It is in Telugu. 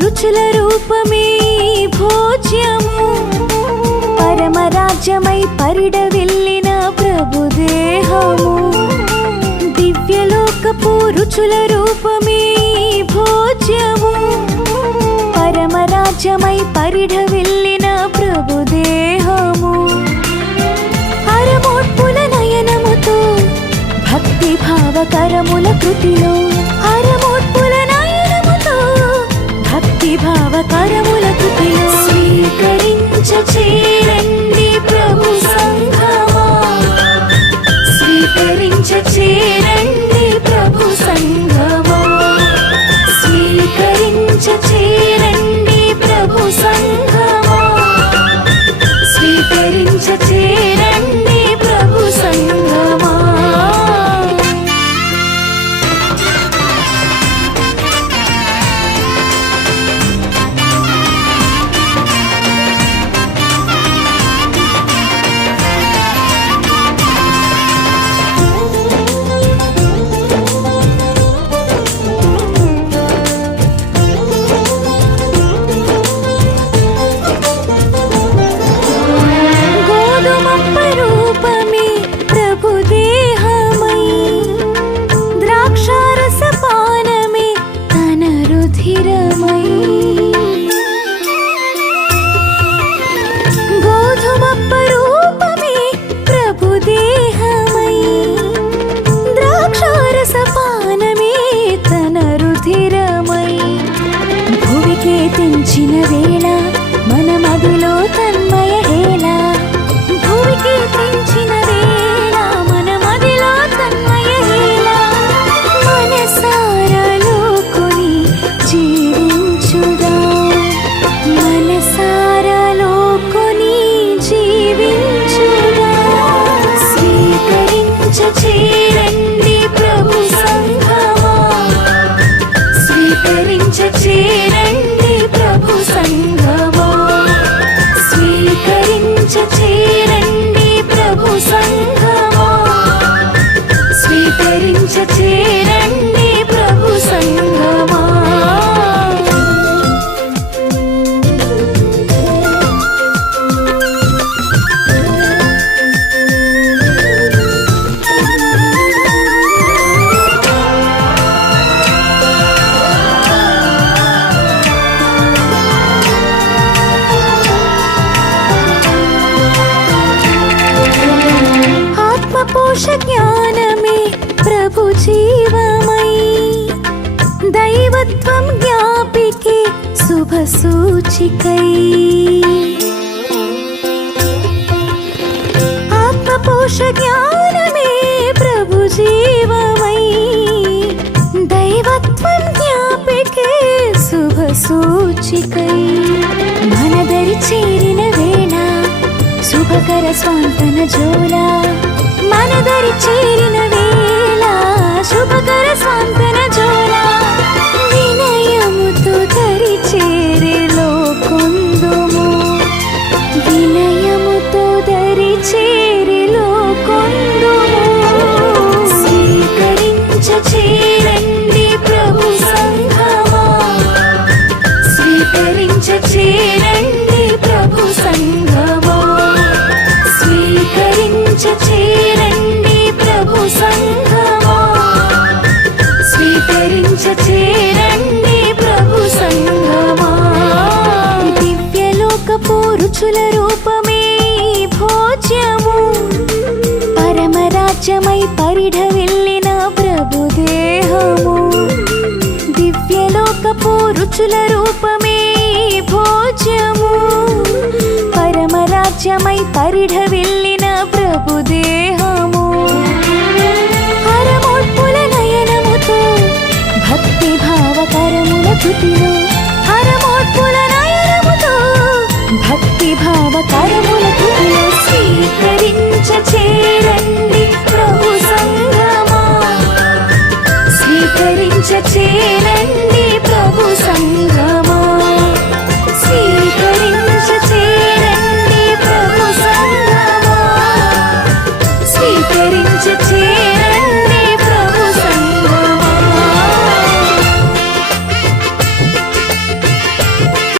రుచుల రూపమే భోజ్యము పరమరాజ్యమై పరిడవిల్లిన ప్రభుదేహము దివ్యలోకపు రుచుల రూపమే భోజ్యము పరమరాజ్యమై పరిడవిల్లిన ప్రభుదేహము అరమోట్పుల నయనముతో భక్తి భావకరముల కృతిలో అరమోట్పుల నయనముతో భక్తి భావకరముల కృతిలో స్వీకరించ చేరండి ప్రభు సంఘమా స్వీకరించ చేరండి ప్రభు సంఘమా స్వీకరించ చేరండి ప్రభు సంఘమా స్వీకరించ చేరండి ప్రభు సంఘమా తెంచిన వేళ మన మదిలో తన్మయ హేళ భూమికి తెంచిన వేళ మన మదిలో తన్మయ హేళ మనసారలో కొని జీవించుదా మనసారలో కొని జీవించుదా స్వీకరించ చేరండి ప్రభు సంఘమా స్వీకరించ చేరండి ప్రభు సంఘమా స్వీకరించ చేరండి ప్రభు సంఘమా స్వీకరించ చేరండి ప్రభు సంఘమా పోష జ్ఞానమే ప్రభు జీవమై దైవత్వం జ్ఞాపికే శుభ సూచికై ఆత్మపోష జ్ఞానమే ప్రభు జీవమై దైవత్వం జ్ఞాపికే శుభ సూచికై మనదరి చేరిన వేళ శుభకర స్వాంతన జోలా మనదరి చేరిన వేళ శుభకర స్వాంతన జోలా వినయముతో దరి చేరిలో కొందుము వినయముతో దరి చేరిలో కొందుము స్వీకరించ చేరండి ప్రభు సంఘమా స్వీకరించ చేరండి ప్రభు సంఘమా స్వీకరించ చేరండి ప్రభు సంఘమా స్వీకరించ చేరండి ప్రభు సంఘమా దివ్యలోకపు రుచుల రూపమే భోజ్యము పరమరాజ్యమై పరిఢవిల్లిన ప్రభుదేహము దివ్యలోకపు రుచుల రూపమే భోజ్యము పరమరాజ్యమై పరిఢవిల్లిన ప్రభుదేహము అరమోట్పుల నయనముతో భక్తి భావకరముల కృతిలో